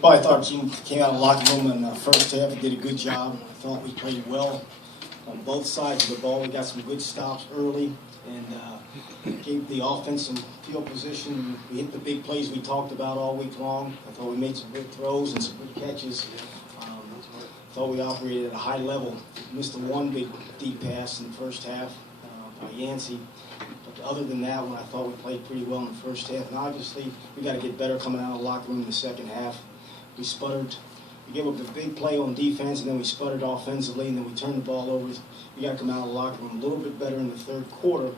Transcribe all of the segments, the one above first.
Well, I thought our team came out of the locker room in the first half and did a good job. I thought we played well on both sides of the ball. We got some good stops early and gave the offense some field position. We hit the big plays we talked about all week long. I thought we made some good throws and some good catches. I thought we operated at a high level. Missed the one big deep pass in the first half by Yancey. But other than that one, I thought we played pretty well in the first half. And obviously, we got to get better coming out of the locker room in the second half. We sputtered. We gave up a big play on defense, and then we sputtered offensively, and then we turned the ball over. We got to come out of the locker room a little bit better in the third quarter.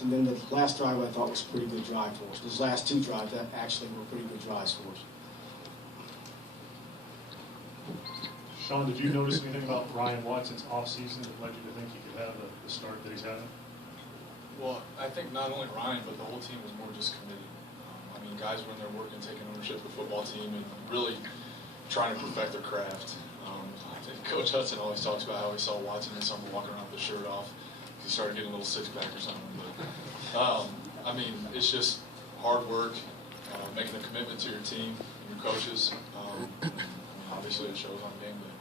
And then the last drive I thought was a pretty good drive for us. Those last two drives that actually were pretty good drives for us. Sean, did you notice anything about Ryan Watson's offseason that led you to think he could have the start that he's having? Well, I think not only Ryan, but the whole team was more just committed. I mean, guys were in there working, taking ownership of the football team, and really trying to perfect their craft. I think Coach Hudson always talks about how he saw Watson in summer walking around with his shirt off. He started getting a little six-pack or something. But, I mean, it's just hard work, making a commitment to your team, your coaches. I mean, obviously, it shows on game day.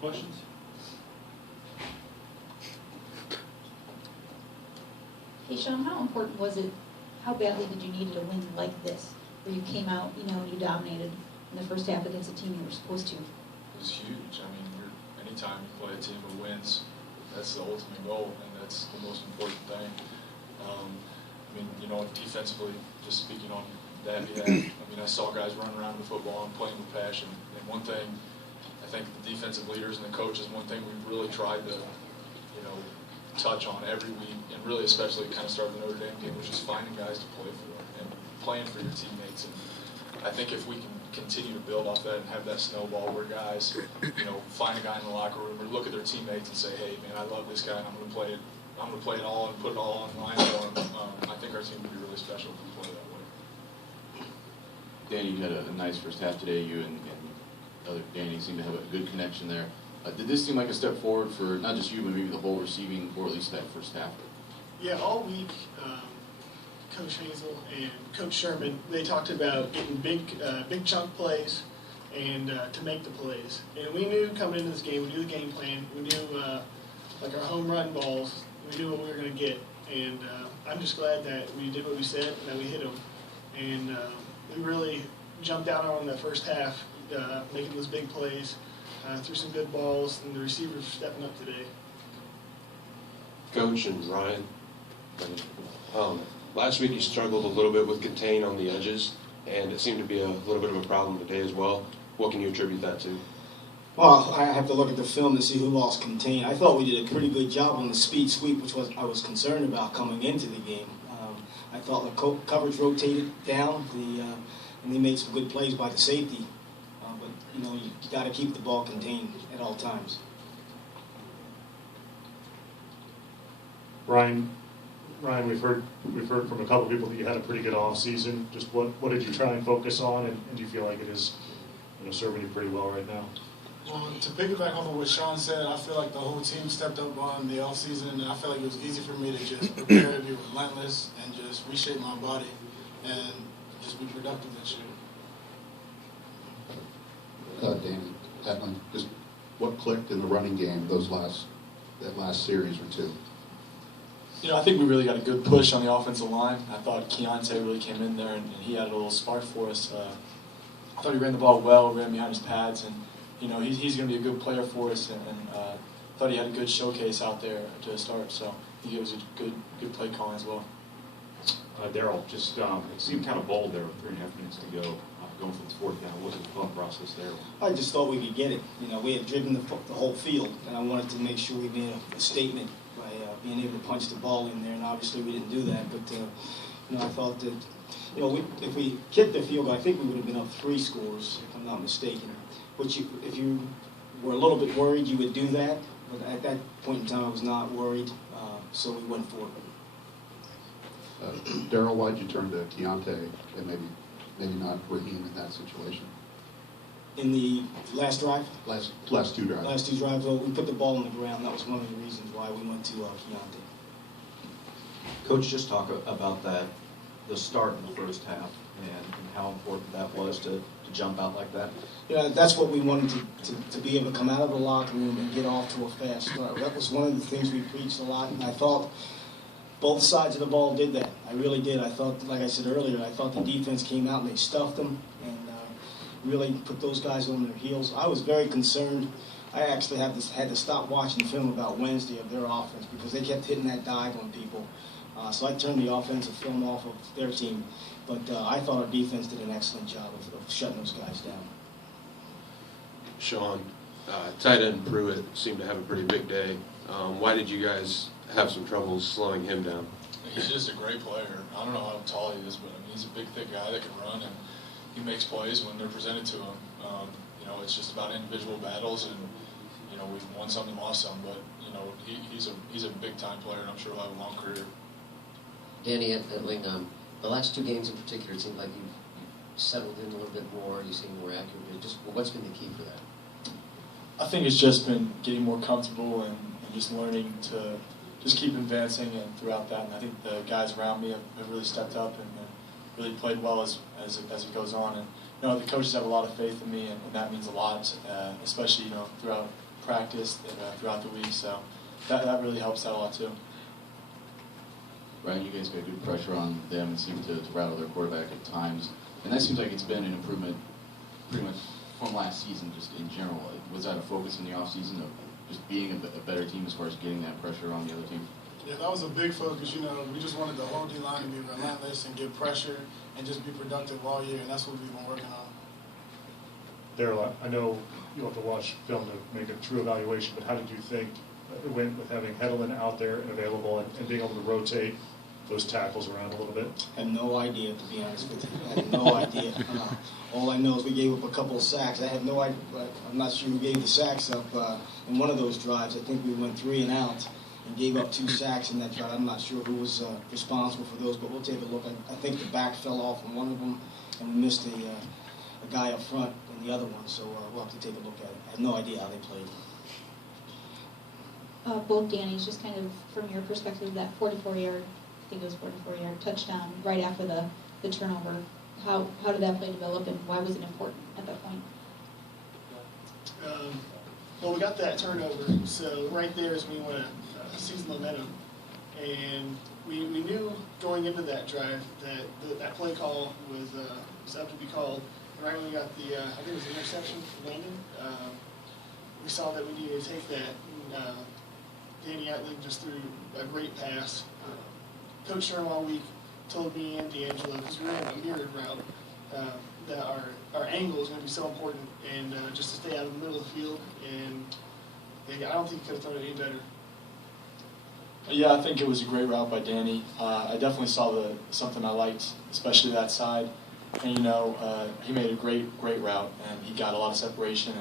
Questions? Hey, Sean, how important was it, how badly did you need a win like this, where you came out, you know, and you dominated in the first half against a team you were supposed to? It was huge. I mean, anytime you play a team who wins, that's the ultimate goal, and that's the most important thing. I mean, you know, defensively, just speaking on that behalf, I mean, I saw guys run around the football and playing with passion. And one thing, I think the defensive leaders and the coaches, one thing we've really tried to, you know, touch on every week, and really especially kind of started the Notre Dame game, was just finding guys to play for and playing for your teammates. And I think if we can continue to build off that and have that snowball where guys, you know, find a guy in the locker room or look at their teammates and say, hey, man, I love this guy and I'm going to play it. I'm going to play it all and put it all on the line for him. I think our team would be really special if we play that way. Danny, you had a nice first half today. You and other Danny seemed to have a good connection there. Did this seem like a step forward for not just you, but maybe the whole receiving, or at least that first half? Yeah, all week, Coach Hazell and Coach Sherman, they talked about getting big chunk plays and to make the plays. And we knew coming into this game, we knew the game plan, we knew like our home run balls, we knew what we were going to get. And I'm just glad that we did what we said and that we hit them. And we really jumped out on that first half, making those big plays, threw some good balls, and the receivers stepping up today. Coach and Ryan, last week you struggled a little bit with contain on the edges, and it seemed to be a little bit of a problem today as well. What can you attribute that to? Well, I have to look at the film to see who lost contain. I thought we did a pretty good job on the speed sweep, which I was concerned about coming into the game. I thought the coverage rotated down, and they made some good plays by the safety. But you know, you got to keep the ball contained at all times. Ryan, we've heard from a couple of people that you had a pretty good off season. Just what did you try and focus on, and do you feel like it is, you know, serving you pretty well right now? Well, to piggyback off of what Sean said, I feel like the whole team stepped up on the off season, and I feel like it was easy for me to just prepare to be relentless and just reshape my body and just be productive this year. Danny, Etling, just what clicked in the running game that last series or two? You know, I think we really got a good push on the offensive line. I thought Keontae really came in there and he had a little spark for us. I thought he ran the ball well, ran behind his pads, and you know, he's going to be a good player for us, and thought he had a good showcase out there to start, so he gives a good play calling as well. Darrell, just it seemed kind of bold there with 3.5 minutes to go, going for the fourth down. What was the thought process there? I just thought we could get it. You know, we had driven the whole field, and I wanted to make sure we made a statement by being able to punch the ball in there, and obviously we didn't do that. But you know, I thought that, you know, if we kicked the field goal, I think we would have been up 3 scores, if I'm not mistaken. Which, if you were a little bit worried, you would do that. But at that point in time, I was not worried, so we went for it. Darrell, why'd you turn to Keontae and maybe not Raheem in that situation? In the last drive? Last two drives. Last 2 drives, well, we put the ball on the ground. That was one of the reasons why we went to Keontae. Coach, just talk about that the start of the first half and how important that was to jump out like that? That's what we wanted to be able to come out of the locker room and get off to a fast start. That was one of the things we preached a lot, and I thought both sides of the ball did that. I really did. I thought, like I said earlier, I thought the defense came out and they stuffed them and really put those guys on their heels. I was very concerned. I actually had to stop watching film about Wednesday of their offense because they kept hitting that dive on people. So I turned the offensive film off of their team. But I thought our defense did an excellent job of shutting those guys down. Sean, tight end Pruitt seemed to have a pretty big day. Why did you guys have some trouble slowing him down? He's just a great player. I don't know how tall he is, but I mean, he's a big, thick guy that can run, and he makes plays when they're presented to him. It's just about individual battles, and we've won some and lost some, but he's a big time player, and I'm sure he'll have a long career. Danny Etling, the last 2 games in particular, it seems like you've settled in a little bit more. You seem more accurate. Just what's been the key for that? I think it's just been getting more comfortable and just learning to just keep advancing and throughout that. And I think the guys around me have really stepped up and really played well as it goes on. And the coaches have a lot of faith in me, and that means a lot, especially throughout practice and throughout the week. So that really helps out a lot too. Ryan, you guys got good pressure on them and seem to rattle their quarterback at times. And that seems like it's been an improvement pretty much from last season just in general. Was that a focus in the offseason of just being a better team as far as getting that pressure on the other team? Yeah, that was a big focus. We just wanted the whole D-line to be relentless and get pressure and just be productive all year, and that's what we've been working on. Darrell, I know you'll have to watch film to make a true evaluation, but how did you think it went with having Hedlund out there and available and being able to rotate those tackles around a little bit? I had no idea, to be honest with you. I had no idea. All I know is we gave up a couple of sacks. I had no idea. I'm not sure who gave the sacks up in one of those drives. I think we went 3 and out and gave up 2 sacks in that drive. I'm not sure who was responsible for those, but we'll take a look. I think the back fell off on one of them, and we missed a guy up front in the other one, so we'll have to take a look at it. I have no idea how they played. Both Danny's, just kind of from your perspective, that 44-yard, I think it was 44-yard touchdown right after the turnover. How did that play develop, and why was it important at that point? Well, we got that turnover, so right there is when we want to seize momentum. And we knew going into that drive that that play call was up to be called. And right when we got the, I think it was an interception from Landon, we saw that we needed to take that. And, Danny Etling just threw a great pass. Coach Sherman all week told me and D'Angelo, because we were in a mirrored route, that our angle is going to be so important, and just to stay out of the middle of the field. And I don't think he could have thrown it any better. Yeah, I think it was a great route by Danny. I definitely saw something I liked, especially that side. And he made a great route, and he got a lot of separation.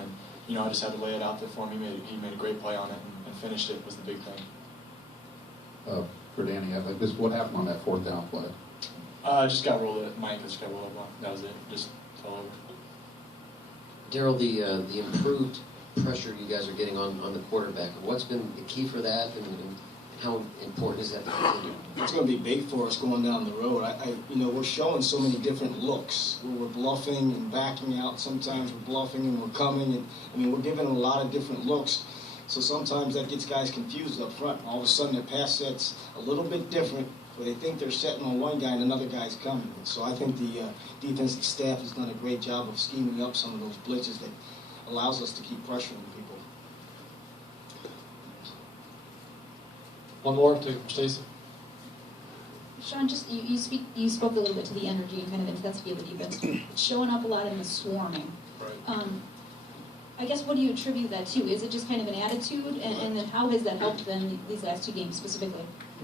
And I just had to lay it out there for him. He made a great play on it and finished it was the big thing. For Danny, just what happened on that 4th down play? I just got rolled at my ankle, just got rolled up on. That was it. Just fell over. Darrell, the improved pressure you guys are getting on the quarterback, what's been the key for that, and how important is that to continue? It's going to be big for us going down the road. We're showing so many different looks. We're bluffing and backing out. Sometimes we're bluffing and we're coming. And we're giving them a lot of different looks. So sometimes that gets guys confused up front. All of a sudden their pass set's a little bit different, where they think they're setting on one guy and another guy's coming. So I think the defensive staff has done a great job of scheming up some of those blitzes that allows us to keep pressuring people. One more, take it from Stacy. Sean, just you spoke a little bit to the energy and kind of intensity of the defense. It's showing up a lot in the swarming. Right. I guess what do you attribute that to? Is it just kind of an attitude, and then how has that helped them these last 2 games specifically?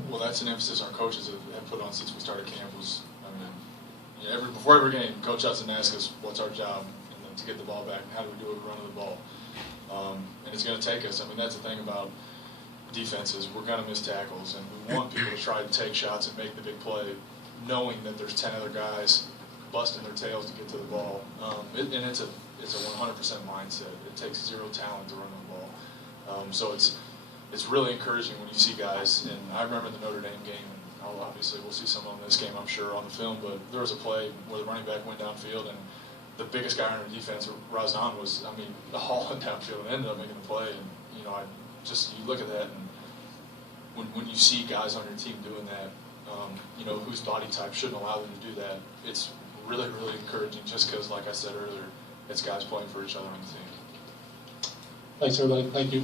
Well, that's an emphasis our coaches have put on since we started camp. Before every game, Coach Hudson asks us what's our job and to get the ball back, and how do we do it running the ball. And it's going to take us. That's the thing about defenses. We're going to miss tackles, and we want people to try to take shots and make the big play, knowing that there's 10 other guys busting their tails to get to the ball. And it's a 100% mindset. It takes 0 talent to run the ball. So it's really encouraging when you see guys. And I remember the Notre Dame game. And obviously we'll see some on this game, I'm sure, on the film, but there was a play where the running back went downfield, and the biggest guy on our defense, Razan, was, I mean, hauling downfield and ended up making the play. And, you know, you look at that, and when you see guys on your team doing that, you know, whose body type shouldn't allow them to do that, it's really, really encouraging just because, like I said earlier, it's guys playing for each other on the team. Thanks, everybody. Thank you.